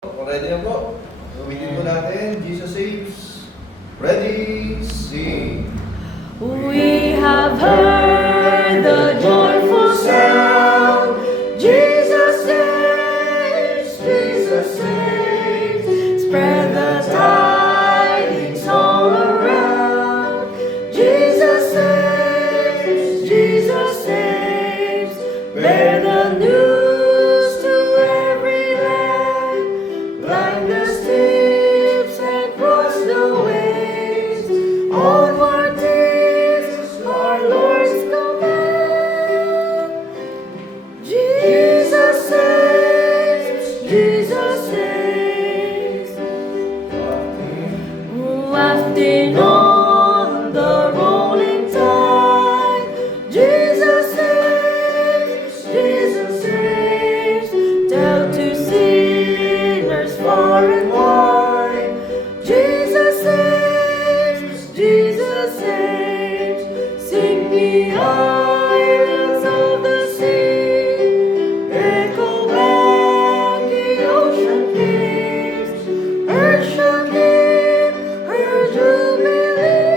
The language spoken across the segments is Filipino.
Ready na po. Gamitin po natin, Jesus Saves. Ready, sing. We have heard the joyful sound. Jesus saves, Jesus saves. Spread the tidings all around. Jesus saves, Jesus saves. Bear the news to every land. Climb the steeps and cross the waves. Onward is our Lord's command. Jesus saves, Jesus saves. Wafting on the rolling tide. Jesus saves, Jesus saves. Tell to sinners far and wide. Jesus saves, Jesus saves. Sing the islands of the sea. Echo back the ocean caves. Earth shall give her jubilee.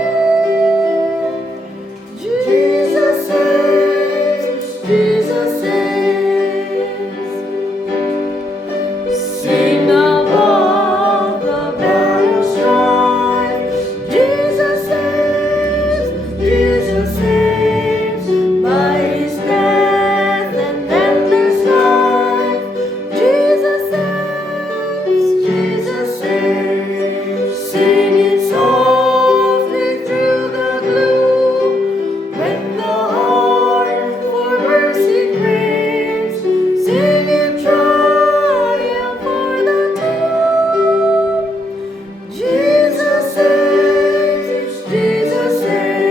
Jesus saves, Jesus saves. Sing above the battle strife. Jesus saves, Jesus saves. By His death and endless life. Jesus saves, Jesus saves. Sing it softly through the gloom. When the heart for mercy craves. Sing in triumph for the tomb. Jesus saves, Jesus saves.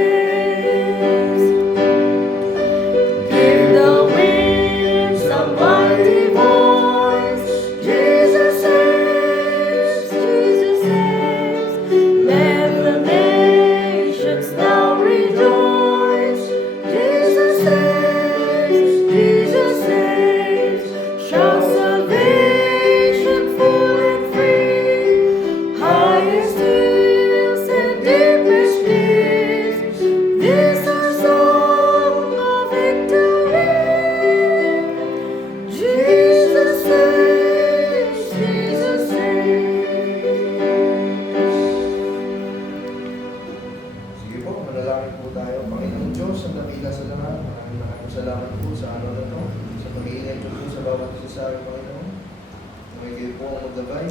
Give the winds a mighty voice. Jesus saves, Jesus saves. Let the nations now rejoice. Jesus saves, Jesus saves. Shout salvation full and free. Highest hills and deepest peace. This our song of victory. Jesus saves, Jesus saves. Sige po, manalangin po tayo. Panginoon Diyos, ang dakila sa lahat. Maraming salamat po sa araw na ito. Sa pag-iingat po sa bawat isa sa akin, Panginoon. May kayo po ang maggabay.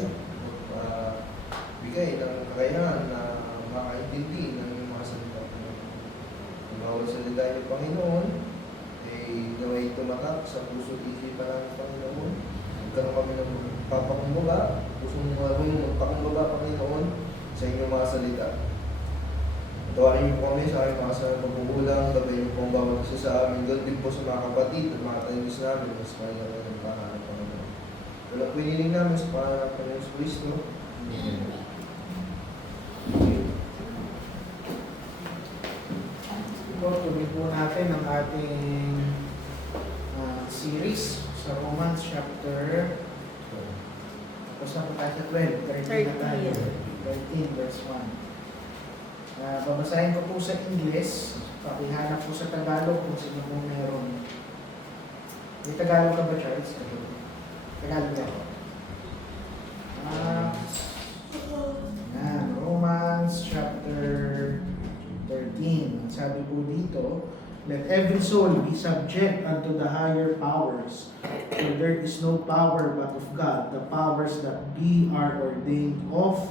Bigay ng kakayahan na makaintindi ng inyong mga salita. Ang bawat salita niyo, Panginoon, ay naway tumatak sa puso at isipan namin, Panginoon. Magkaroon kami ng papakumbaga, pusong magpakumbaga, Panginoon, sa inyong mga salita. Tawarin niyo po kami sa aming mga sa pagkukulang, gabay niyo po ang bawat isa sa amin, doon din po sa mga kapatid at mga tanis namin, mas Panginoon ng pangalan, Panginoon. Wala po iniling namin sa pangalan ng Panginoon Kristo. Amen. Po, tuloy po natin ang ating series sa Romans chapter. Tapos na po tayo sa 12, 13 na tayo. 13 verse 1. Babasahin ko po sa English, pakihanap po sa Tagalog kung sino po meron. May Tagalog ka ba, Charles? Tagalog ako. Romans chapter 13. Ang sabi po dito, let every soul be subject unto the higher powers, for there is no power but of God, the powers that be are ordained of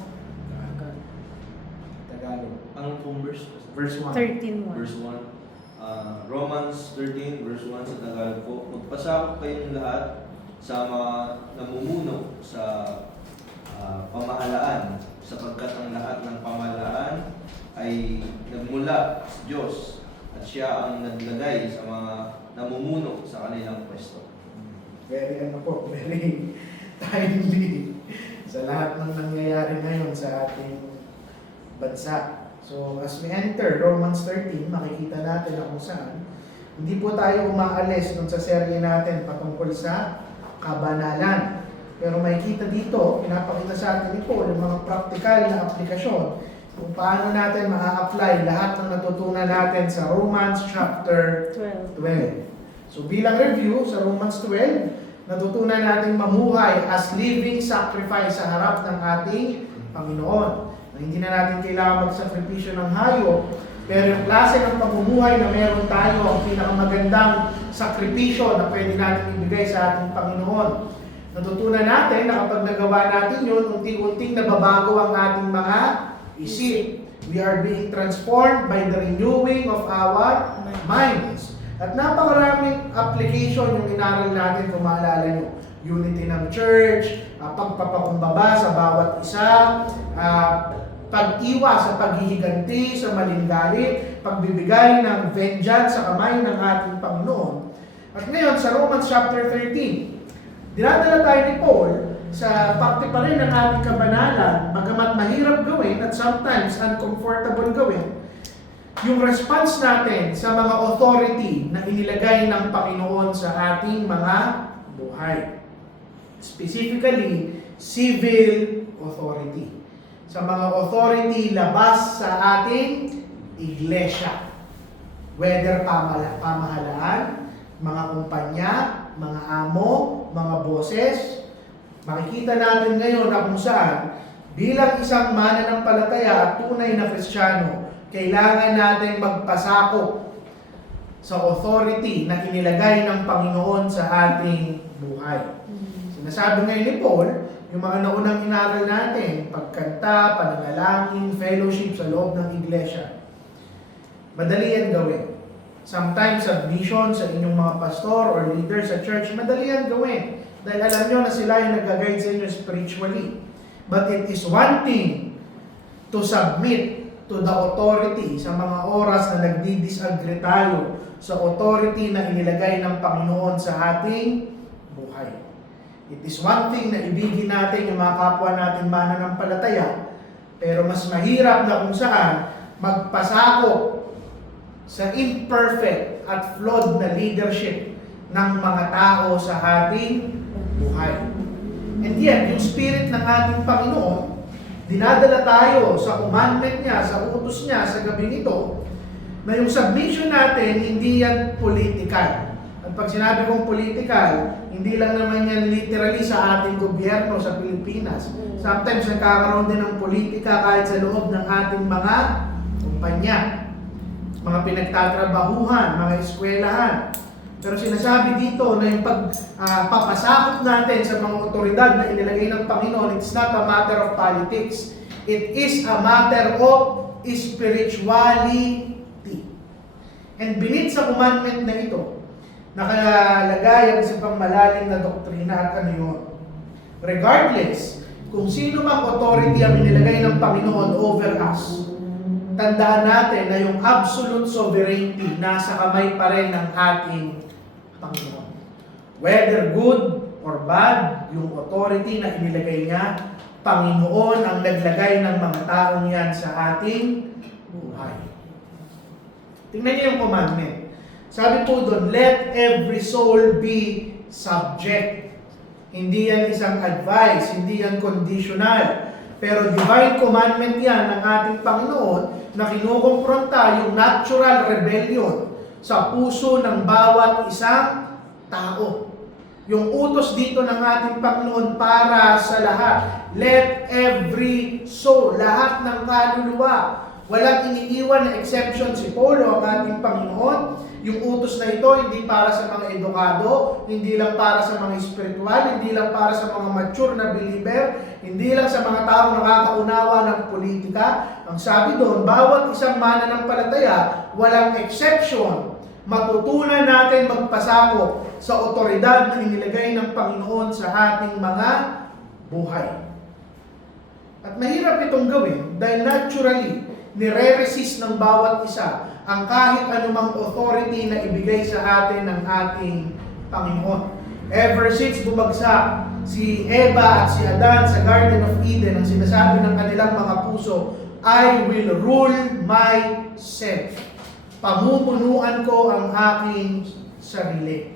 Tagalog. Ang pong verse? Verse 1. 13:1. Verse 1. Romans 13, verse 1 sa Tagalog po. Magpasakop kayong lahat sa mga namumuno sa pamahalaan, sapagkat ang lahat ng pamahalaan ay nagmula sa Diyos at siya ang naglagay sa mga namumuno sa kanilang pwesto. Very timely sa lahat ng nangyayari ngayon sa ating bansa. So, as we enter Romans 13, makikita natin na kung saan Hindi po tayo umaalis dun sa serye natin patungkol sa kabanalan. Pero makikita dito, pinapakita sa atin ni Paul, yung mga practical na aplikasyon kung paano natin ma-apply lahat ng natutunan natin sa Romans chapter 12. So bilang review, sa Romans 12, natutunan natin mamuhay as living sacrifice sa harap ng ating Panginoon. Na hindi na natin kailangan magsakripisyo ng hayop, pero yung klase ng pamumuhay na meron tayo, ang pinakamagandang sakripisyo na pwede natin ibigay sa ating Panginoon. Natutunan natin na kapag nagawa natin yun, unti-unting nababago ang ating mga isip. We are being transformed by the renewing of our minds. At napakaraming application yung inaral natin kung maalala nyo. Unity ng church, pagpapakumbaba sa bawat isa, pag-iwas sa paghihiganti, sa maling galit, pagbibigay ng vengeance sa kamay ng ating Panginoon. At ngayon, sa Romans chapter 13, dinadala tayo ni Paul sa parte pa rin ng ating kabanalan, bagamat mahirap gawin at sometimes uncomfortable gawin, yung response natin sa mga authority na inilagay ng Panginoon sa ating mga buhay. Specifically, civil authority. Sa mga authority labas sa ating iglesia. Whether pamahalaan, mga kumpanya, mga amo, mga boses, makikita natin ngayon na kung saan bilang isang mananampalataya at tunay na Kristiyano, kailangan natin magpasakop sa authority na inilagay ng Panginoon sa ating buhay. Sinasabi ngayon ni Paul, yung mga naunang inaral natin, pagkanta, pananalangin, fellowship sa loob ng iglesia, madali yan gawin. Sometimes submission sa inyong mga pastor or leader sa church, madali yan gawin. Dahil alam nyo na sila yung nag-guide sa inyo spiritually. But it is one thing to submit to the authority sa mga oras na nagdi-disagree tayo sa authority na inilagay ng Panginoon sa ating buhay. It is one thing na ibigin natin yung mga kapwa natin mananampalataya, pero mas mahirap na kung saan magpasakop sa imperfect at flawed na leadership ng mga tao sa ating buhay. And yet, yung spirit ng ating Panginoon, dinadala tayo sa commandment niya, sa utos niya sa gabing ito, na yung submission natin, hindi yan political. At pag sinabi kong political, hindi lang naman yan literally sa ating gobyerno sa Pilipinas. Sometimes nagkakaroon din ng politika kahit sa loob ng ating mga kumpanya, mga pinagtatrabahuhan, mga eskwelahan. Pero sinasabi dito na yung pagpapasakop natin sa mga otoridad na inilagay ng Panginoon, it's not a matter of politics. It is a matter of spirituality. And beneath sa commandment na ito, nakalagay ang isang pang malalim na doktrina at ano yun. Regardless, kung sino mang authority ang inilagay ng Panginoon over us, tandaan natin na yung absolute sovereignty nasa kamay pa rin ng ating Panginoon. Whether good or bad, yung authority na inilagay niya, Panginoon ang naglagay ng mga taong yan sa ating buhay. Tingnan niyo yung commandment. Sabi po doon, let every soul be subject. Hindi yan isang advice, hindi yan conditional. Pero divine commandment yan ng ating Panginoon na kinukumpronta yung natural rebellion sa puso ng bawat isang tao. Yung utos dito ng ating Panginoon para sa lahat. Let every soul, lahat ng kaluluwa. Walang iniiwan na exception si Paulo, ang ating Panginoon. Yung utos na ito, hindi para sa mga edukado, hindi lang para sa mga espiritual, hindi lang para sa mga mature na believer, hindi lang sa mga taong nakakaunawa ng politika. Ang sabi doon, bawat isang mananampalataya, walang exception, matutunan natin magpasakop sa otoridad na inilagay ng Panginoon sa ating mga buhay. At mahirap itong gawin dahil naturally, nire-resist ng bawat isa ang kahit anumang authority na ibigay sa atin ng ating Panginoon. Ever since bumagsak si Eva at si Adan sa Garden of Eden, ang sinasabi ng kanilang mga puso, I will rule myself. Pamumunuan ko ang aking sarili.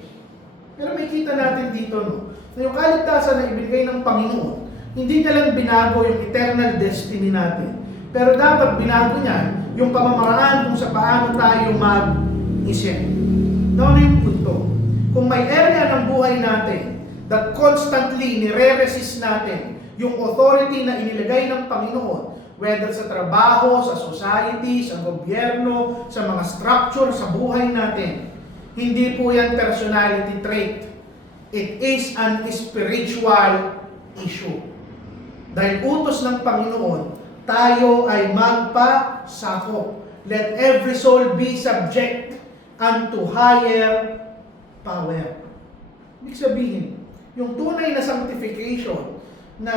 Pero may kita natin dito, no? na yung kaligtasan na ibigay ng Panginoon, hindi niya lang binago yung eternal destiny natin, pero dapat binago niya yung pamamaraan kung sa paano tayo mag-isip. Ano yung punto? Kung may area ng buhay natin that constantly nire-resist natin yung authority na inilagay ng Panginoon, whether sa trabaho, sa society, sa gobyerno, sa mga structure, sa buhay natin, hindi po yan personality trait. It is an spiritual issue. Dahil utos ng Panginoon, tayo ay magpasakop. Let every soul be subject unto higher power. Ibig sabihin, yung tunay na sanctification na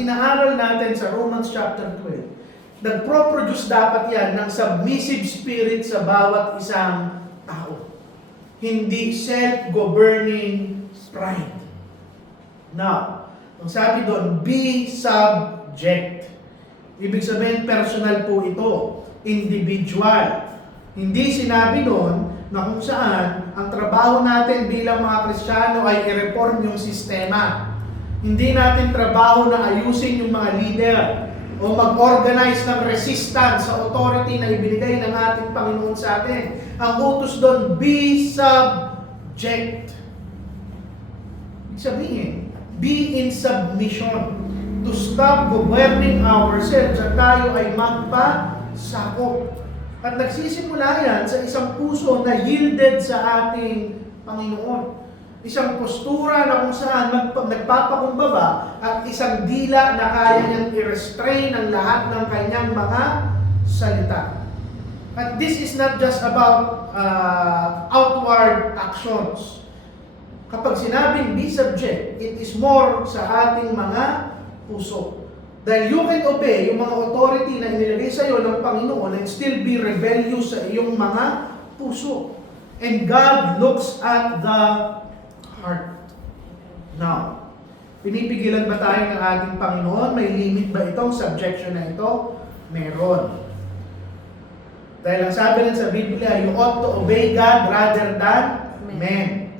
inaaral natin sa Romans chapter 12, nagpo-produce dapat yan ng submissive spirit sa bawat isang tao. Hindi self-governing pride. Now, ang sabi doon, be subject. Ibig sabihin, personal po ito. Individual. Hindi sinabi doon na kung saan ang trabaho natin bilang mga Kristiyano ay i-reform yung sistema. Hindi natin trabaho na ayusin yung mga leader o mag-organize ng resistance sa authority na ibinigay ng ating Panginoon sa atin. Ang utos doon, be subject. Ibig sabihin, be in submission to stop governing ourselves at tayo ay magpasakop. At nagsisimula yan sa isang puso na yielded sa ating Panginoon. Isang postura na kung saan nagpapakumbaba at isang dila na kaya niyang i-restrain ang lahat ng kanyang mga salita. But this is not just about outward actions. Kapag sinabing be subject, it is more sa ating mga puso. Dahil you can obey yung mga authority na inilagay sa iyo ng Panginoon and still be rebellious sa iyong mga puso. And God looks at the heart. Now, pinipigilan ba tayo ng ating Panginoon? May limit ba itong subjection na ito? Meron. Dahil ang sabi rin sa Biblia, you ought to obey God rather than men.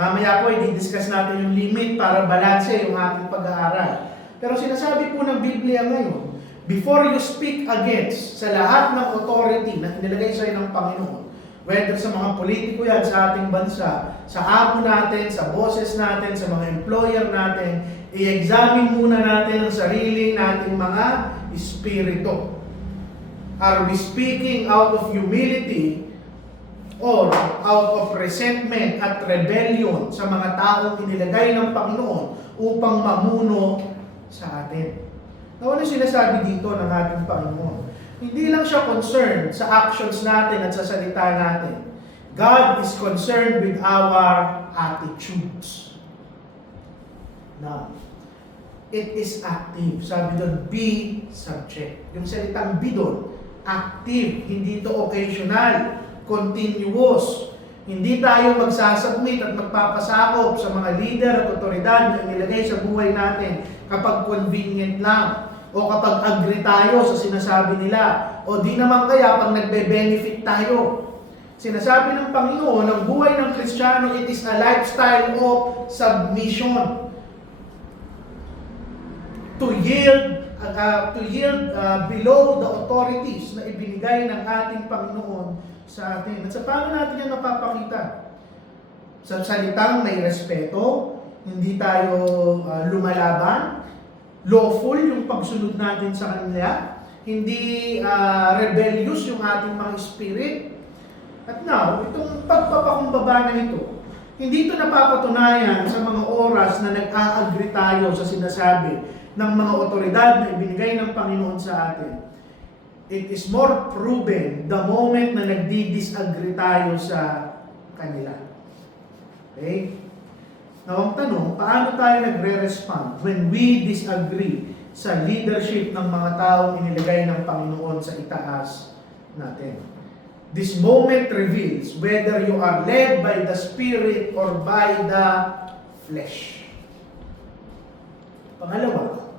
Mamaya po, i-discuss natin yung limit para balanse yung ating pag-aaral. Pero sinasabi po ng Biblia ngayon, before you speak against sa lahat ng authority na inilagay sa iyo ng Panginoon, whether sa mga politiko yan sa ating bansa, sa amo natin, sa bosses natin, sa mga employer natin, i-examine muna natin ang sarili nating mga espiritu. Are we speaking out of humility or out of resentment at rebellion sa mga taong inilagay ng Panginoon upang mamuno sa atin? Ano sinasabi dito ng ating Panginoon? Hindi lang siya concerned sa actions natin at sa salita natin. God is concerned with our attitudes. Now, it is active. Sabi doon, be subject. Yung salitang be doon, active. Hindi ito occasional, continuous. Hindi tayo magsasubmit at magpapasakop sa mga leader at otoridad na inilagay sa buhay natin kapag convenient lang o kapag agree tayo sa sinasabi nila o di naman kaya pag nagbe-benefit tayo. Sinasabi ng Panginoon, ang buhay ng Kristiyano, it is a lifestyle of submission. To yield below the authorities na ibinigay ng ating Panginoon sa atin. At sa paano natin yan mapapakita? Sa salitang may respeto, hindi tayo lumalaban, lawful yung pagsunod natin sa kanila, hindi rebellious yung ating mga spirit. At now, itong pagpapakumbaba na ito, hindi ito napapatunayan sa mga oras na nag-a-agree tayo sa sinasabi ng mga otoridad na ibinigay ng Panginoon sa atin. It is more proven the moment na nagdi-disagree tayo sa kanila. Okay? Now, ang tanong, paano tayo nagre-respond when we disagree sa leadership ng mga taong inilagay ng Panginoon sa itaas natin? This moment reveals whether you are led by the Spirit or by the flesh. Pangalawa,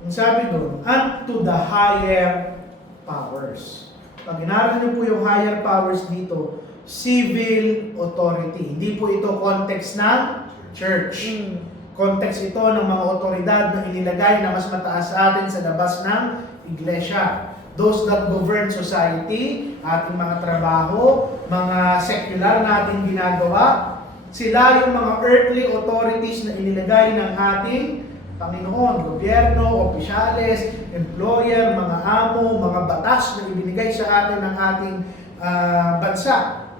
ang sabi doon, unto the higher powers. Pag inaral niyo po yung higher powers dito, civil authority. Hindi po ito context ng church. Mm. Context ito ng mga otoridad na inilagay na mas mataas sa atin sa labas ng iglesia. Those that govern society, ating mga trabaho, mga secular na ating ginagawa, sila yung mga earthly authorities na inilagay ng ating Panginoon, gobyerno, opisyales, employer, mga amo, mga batas na ibinigay sa atin ng ating bansa.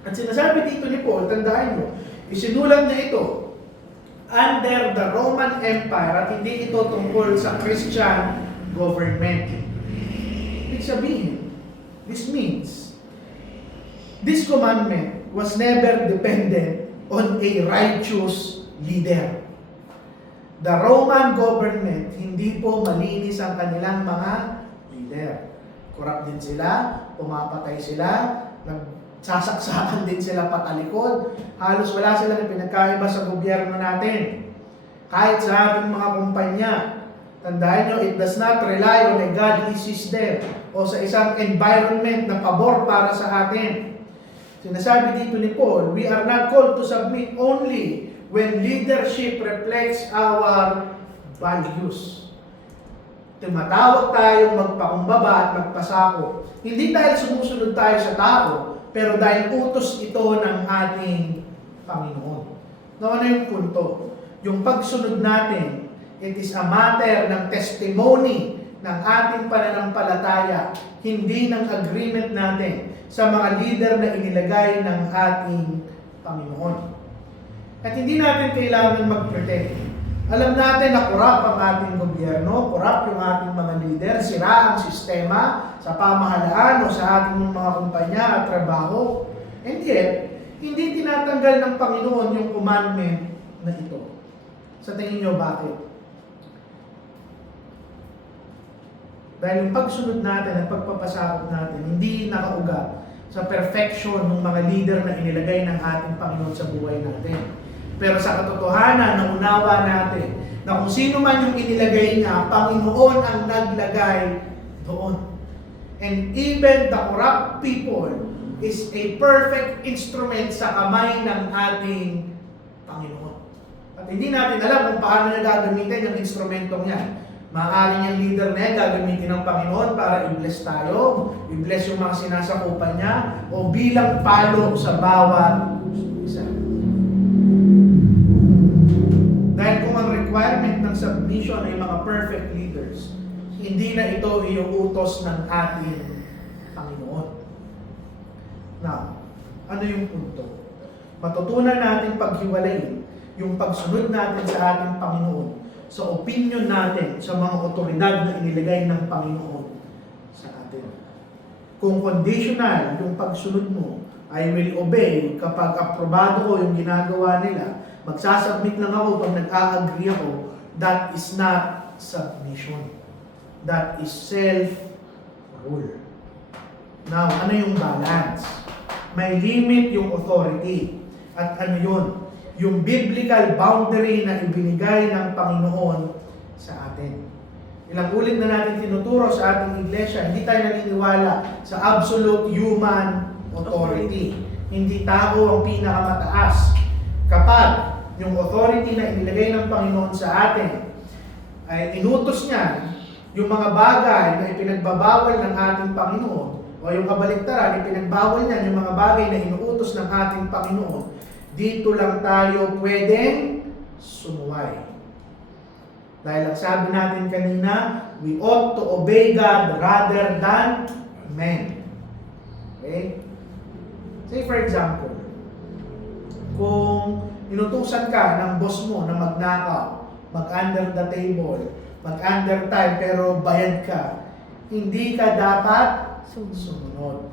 At sinasabi dito ni Paul, tandaan nyo, isinulat na ito under the Roman Empire at hindi ito tungkol sa Christian government. Ibig sabihin, this means, this commandment was never dependent on a righteous leader. The Roman government, hindi po malinis ang kanilang mga leader. Corrupt din sila, pumapatay sila, nagsasaksakan din sila patalikod. Halos wala silang pinagkaiba sa gobyerno natin. Kahit sa ating mga kumpanya, tandaan nyo, it does not rely on a godly system o sa isang environment na pabor para sa atin. Sinasabi dito ni Paul, we are not called to submit only when leadership reflects our values. Tumatawag tayong magpakumbaba at magpasako. Hindi dahil sumusunod tayo sa tao, pero dahil utos ito ng ating Panginoon. Now, ano yung punto? Yung pagsunod natin, it is a matter ng testimony ng ating pananampalataya, hindi ng agreement natin sa mga leader na inilagay ng ating Panginoon. At hindi natin kailangan mag-pretend. Alam natin na corrupt ang ating gobyerno, corrupt yung ating mga leader, sira ang sistema sa pamahalaan o sa ating mga kumpanya at trabaho. And yet, hindi tinatanggal ng Panginoon yung commandment na ito. Sa tingin nyo, bakit? Dahil yung pagsunod natin at pagpapasakop natin, hindi nakaugat sa perfection ng mga leader na inilagay ng ating Panginoon sa buhay natin. Pero sa katotohanan, naunawa natin na kung sino man yung inilagay niya, Panginoon ang naglagay doon. And even the corrupt people is a perfect instrument sa kamay ng ating Panginoon. At hindi natin alam kung paano niya gagamitin yung instrumentong yan. Maaaring yung leader na yan gagamitin ng Panginoon para i-bless tayo, i-bless yung mga sinasakupan niya, o bilang palo sa bawat isa. Dahil kung ang requirement ng submission ay mga perfect leaders, hindi na ito iuutos ng ating Panginoon. Now, ano yung punto? Matutunan natin paghiwalayin yung pagsunod natin sa ating Panginoon sa opinion natin sa mga otoridad na inilagay ng Panginoon sa atin. Kung conditional yung pagsunod mo, I will obey kapag aprobado ko yung ginagawa nila, magsasubmit lang ako pag nag-a-agree ako, that is not submission. That is self-rule. Now, ano yung balance? May limit yung authority. At ano yun? Yung biblical boundary na ibinigay ng Panginoon sa atin. Ilang ulit na natin tinuturo sa ating iglesia, hindi tayo naniniwala sa absolute human authority. Hindi tao ang pinakamataas. Kapag yung authority na inilagay ng Panginoon sa atin ay inutos niya yung mga bagay na ipinagbabawal ng ating Panginoon o yung kabaliktaran, ipinagbawal niya yung mga bagay na inuutos ng ating Panginoon, dito lang tayo pwedeng sumuway. Dahil ang sabi natin kanina, we ought to obey God rather than men. Okay? Say for example, kung inutusan ka ng boss mo na magnakaw, mag-under the table, mag-under time, pero bayad ka, hindi ka dapat sumunod.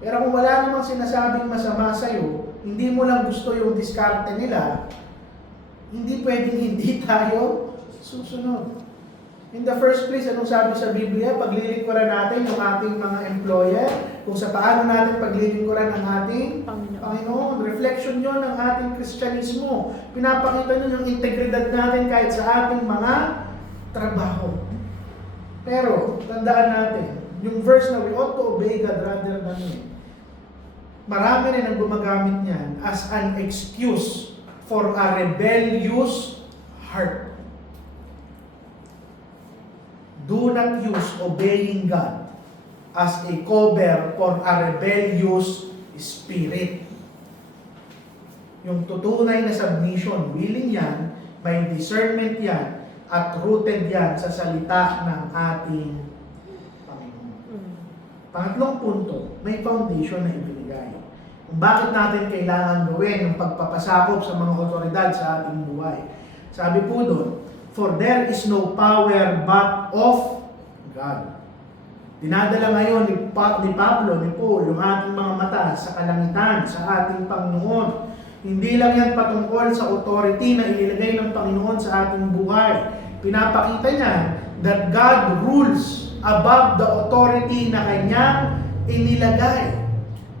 Pero kung wala namang sinasabing masama sa'yo, hindi mo lang gusto yung diskarte nila, hindi pwedeng hindi tayo susunod. In the first place, anong sabi sa Biblia? Paglilingkuran natin yung ating mga employer, kung sa paano natin paglilingkuran ang ating Panginoon. Reflection yun ng ating Kristyanismo. Pinapakita nyo yung integridad natin kahit sa ating mga trabaho. Pero, tandaan natin, yung verse na we ought to obey God rather than men, marami rin ang gumagamit niyan as an excuse for a rebellious heart. Do not use obeying God as a cover for a rebellious spirit. Yung tutunay na submission, willing yan, may discernment yan, at rooted yan sa salita ng ating Panginoon. Pangatlong punto, may foundation na ibinigay. Kung bakit natin kailangan gawin yung pagpapasakop sa mga otoridad sa ating buhay. Sabi po doon, for there is no power but of God. Dinadala ngayon ni Pablo, ni Paul, yung ating mga mata sa kalangitan, sa ating Panginoon. Hindi lang yan patungkol sa authority na inilagay ng Panginoon sa ating buhay. Pinapakita niya that God rules above the authority na kanyang inilagay.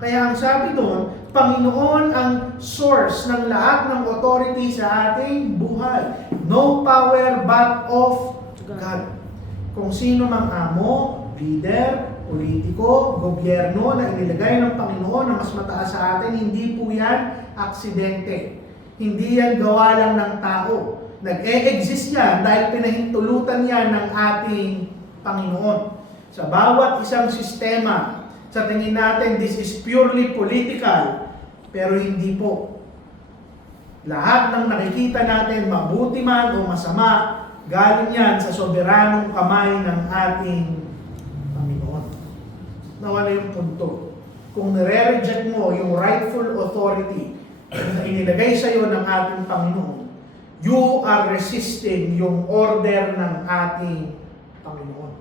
Kaya ang sabi doon, Panginoon ang source ng lahat ng authority sa ating buhay. No power but of God. Kung sino mang amo, leader, politiko, gobyerno na inilagay ng Panginoon na mas mataas sa atin, hindi po yan aksidente. Hindi yan gawa lang ng tao. Nag-e-exist yan dahil pinahintulutan yan ng ating Panginoon. Sa bawat isang sistema, sa tingin natin, this is purely political, pero hindi po. Lahat ng nakikita natin, mabuti man o masama, galing yan sa soberanong kamay ng ating Panginoon. Nawala yung punto. Kung nire-reject mo yung rightful authority na inilagay sa iyo ng ating Panginoon, you are resisting yung order ng ating Panginoon.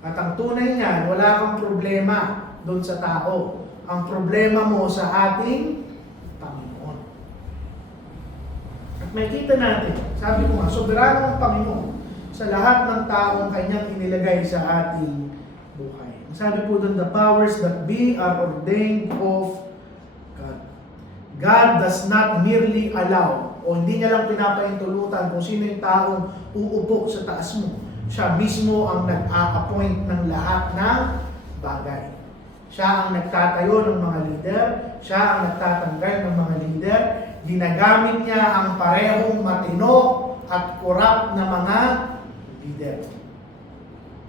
At ang tunay niyan, wala kang problema doon sa tao. Ang problema mo sa ating Panginoon. At makikita natin, sabi ko nga, soberano ang Panginoon sa lahat ng taong kanyang inilagay sa ating buhay. Sabi po doon, the powers that be are ordained of God. God does not merely allow, o hindi niya lang pinapahintulutan kung sino yung taong uupo sa taas mo. Siya mismo ang nag-a-appoint ng lahat ng bagay. Siya ang nagtatayo ng mga leader, siya ang nagtatanggal ng mga leader, ginagamit niya ang parehong matino at korap na mga leader.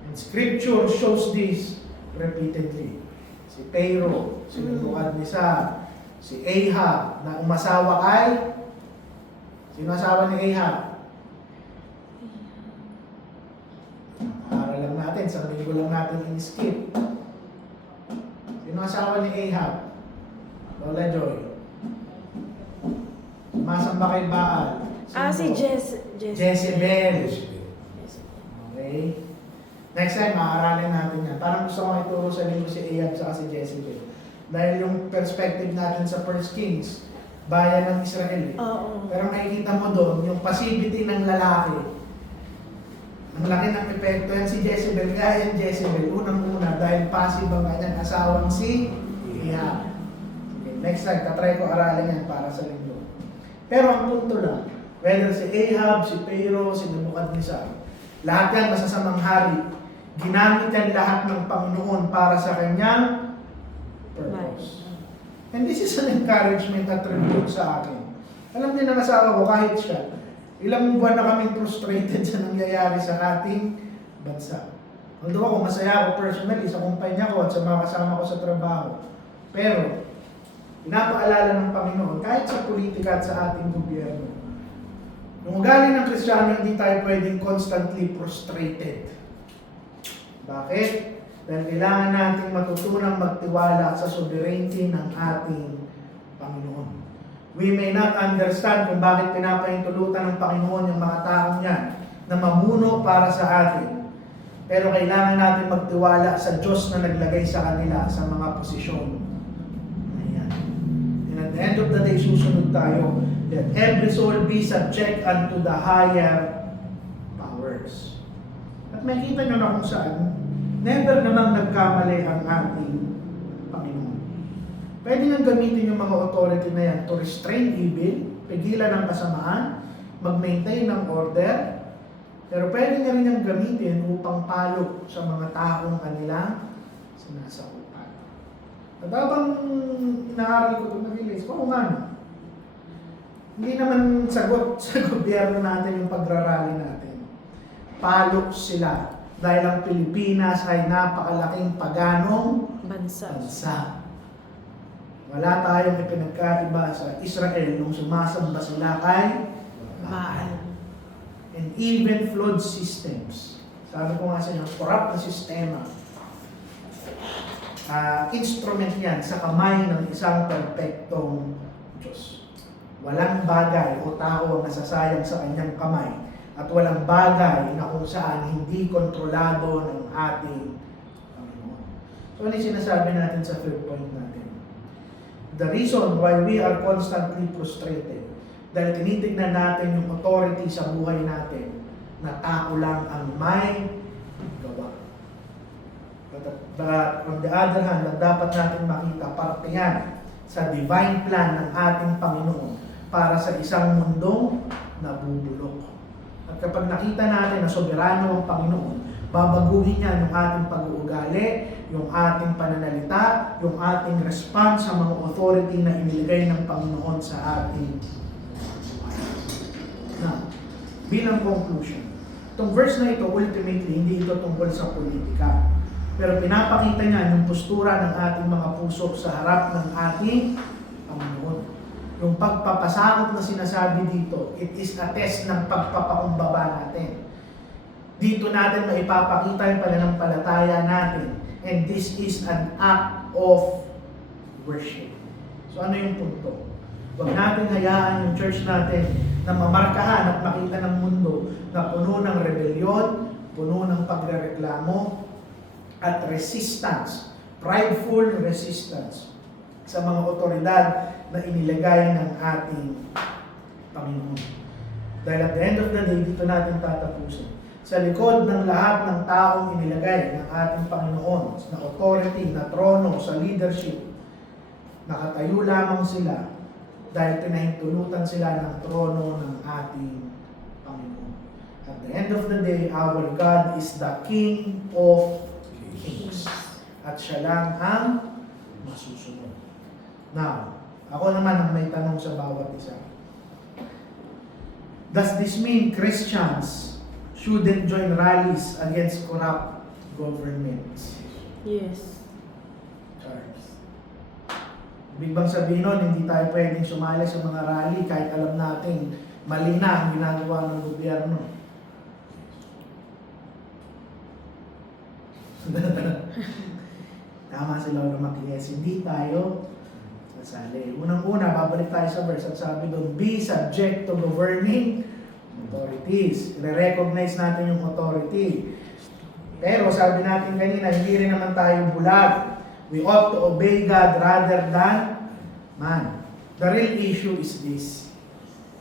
And Scripture shows this repeatedly. Si Pharaoh, si Nebuchadnezzar, si Ahab na umasawa kay, sino asawa ni Ahab? Para lang natin, sa linggo lang natin in-skip. Sino asawa ni Ahab? Lola Joy. Masamba kay Baal. Si Jezebel. Okay. Next time, maaralin natin yan. Parang gusto ko ituro sa linggo si Ahab sa si Jezebel. Dahil yung perspective natin sa 1 Kings, bayan ng Israel. Oo. Pero makikita mo doon, yung passivity ng lalaki. Ang laki ng epekto yan si Jezebel. Kaya yan Jezebel, unang-una, dahil passive ang kanyang asawang si Ahab. Okay, next time, tatry ko aralin yan para sa linggo. Pero ang punto lang, whether si Ahab, si Pharaoh, si Nebuchadnezzar, lahat yan masasamang hari, ginamit yan lahat ng Panginoon para sa kanyang purpose. And this is an encouragement at tribute sa akin. Alam din ng asawa ko, kahit siya, ilang buwan na kaming frustrated sa nangyayari sa ating bansa. Although ako, masaya ako personally sa kumpanya ko at sa mga kasama ko sa trabaho. Pero, pinapaalala ng Panginoon, kahit sa politika at sa ating gobyerno, yung ugali ng Kristiyano, hindi tayo pwedeng constantly frustrated. Bakit? Dahil kailangan natin matutunang magtiwala sa sovereignty ng ating Panginoon. We may not understand kung bakit pinapahintulutan ng Panginoon yung mga taong yan na mamuno para sa atin. Pero kailangan natin magtiwala sa Diyos na naglagay sa kanila sa mga posisyon. Ayan. And at the end of the day, susunod tayo, that every soul be subject unto the higher powers. At makita nyo na kung saan, never namang nagkamali ang ating Panginoon. Pwede nang gamitin yung mga authority na yan to restrain evil, pigilan ang kasamaan, mag-maintain ng order, pero pwede na rin yung gamitin upang palo sa mga taong kanilang sinasakupan. At habang inaaral ko ito, nag-realize ko, nga, Hindi naman sagot sa gobyerno natin yung pagrarally natin. Palo sila dahil ang Pilipinas ay napakalaking paganong Bansa. bansa. Wala tayong ipinagkaiba sa Israel nung sumasamba sila kay Baal. and even flawed systems. Sabi ko nga sa inyo, corrupt na sistema. Instrument yan sa kamay ng isang perfectong Diyos. Walang bagay o tao ang nasasayang sa kanyang kamay at walang bagay na kung saan hindi kontrolado ng ating Panginoon. So ano yung sinasabi natin sa third point natin? The reason why we are constantly frustrated dahil tinitignan natin yung authority sa buhay natin na tao lang ang may gawa. But on the other hand, ang dapat natin makita, parte yan sa divine plan ng ating Panginoon para sa isang mundong nabubulok. At kapag nakita natin na soberano ang Panginoon, babaguhin niya yung ating pag-uugali, yung ating pananalita, yung ating response sa mga authority na inilagay ng Panginoon sa ating buhay. Now, bilang conclusion, itong verse na ito, ultimately, hindi ito tungkol sa politika. Pero pinapakita niya yung postura ng ating mga puso sa harap ng ating Panginoon. Yung pagpapasakop na sinasabi dito, it is a test ng pagpapakumbaba natin. Dito natin maipapakita yung pananampalataya natin. And this is an act of worship. So ano yung punto? Huwag natin hayaan yung church natin na mamarkahan at makita ng mundo na puno ng rebellion, puno ng pagrereklamo, at resistance, prideful resistance sa mga otoridad na inilagay ng ating Panginoon. Dahil at the end of the day, dito natin tatapusin. Sa likod ng lahat ng taong inilagay ng ating Panginoon na authority, na trono, sa leadership, nakatayo lamang sila dahil pinahintulutan sila ng trono ng ating Panginoon. At the end of the day, our God is the King of Kings. At siya lang ang masusunod. Now, ako naman ang may tanong sa bawat isa. Does this mean Christians shouldn't join rallies against corrupt governments? Yes. Charles. Ibig bang sabihin nun, hindi tayo pwedeng sumali sa mga rally kahit alam natin mali na ang ginagawa ng gobyerno? Tama si Lolo Macias, hindi tayo nasali. Unang-una, babalik tayo sa verse at sabi doon, be subject to governing authorities. I-recognize natin yung authority. Pero sabi natin kanina, hindi rin naman tayo bulag. We ought to obey God rather than man. The real issue is this.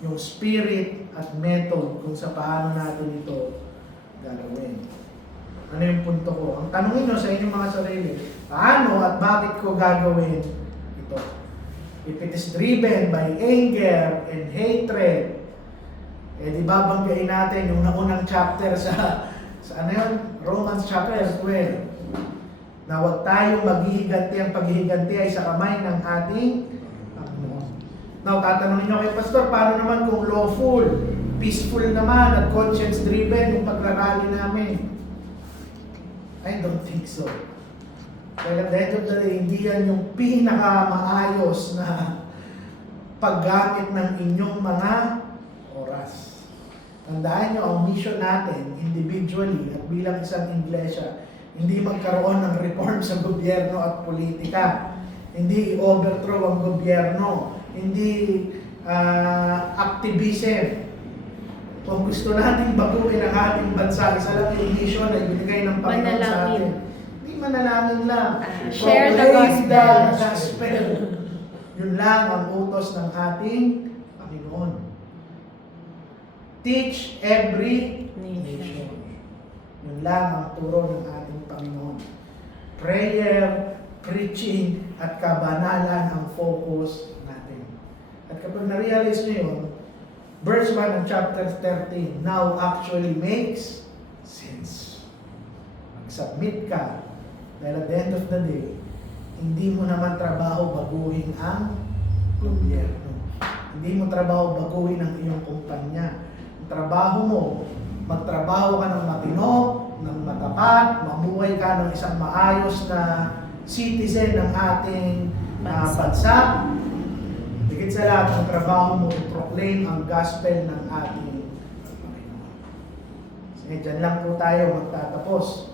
Yung spirit at method kung sa paano natin ito gagawin. Ano yung punto ko? Ang tanongin nyo sa inyong mga sarili, paano at bakit ko gagawin ito? If it is driven by anger and hatred, di ba banggain natin yung naunang chapter sa ano yun? Romans chapter 12. Na huwag tayong maghihiganti, ang paghihiganti ay sa kamay ng ating Panginoon. Now, tatanungin nyo kay Pastor, paano naman kung lawful, peaceful naman at conscience-driven yung pagrarally namin? I don't think so. Dahil at the end of the day, hindi yan yung pinaka-maayos na paggamit ng inyong mga oras. Tandaan nyo, ang mission natin, individually at bilang isang iglesia, hindi magkaroon ng reform sa gobyerno at politika. Hindi i-overthrow ang gobyerno. Hindi activism. Kung gusto natin baguhin ang ating bansa, isa lang yung mission na ibinigay ng Panginoon sa atin. Hindi manalangin lang. Share the Proclaim the gospel. gospel. Yun lang ang utos ng ating Panginoon. Teach every nation. Yun lang ang turo ng ating Panginoon. Prayer, preaching, at kabanalan ang focus natin. At kapag na-realize nyo yun, verse 1 ng chapter 13 now actually makes sense. Mag-submit ka dahil at the end of the day, hindi mo naman trabaho baguhin ang gobyerno. Hindi mo trabaho baguhin ang iyong kumpanya. Ang trabaho mo, magtrabaho ka ng matino, ng matapat, mamuhay ka ng isang maayos na citizen ng ating bansa. Higit sa lahat, ang trabaho mo, i-proclaim ang gospel ng ating Panginoon. Dyan lang po tayo magtatapos.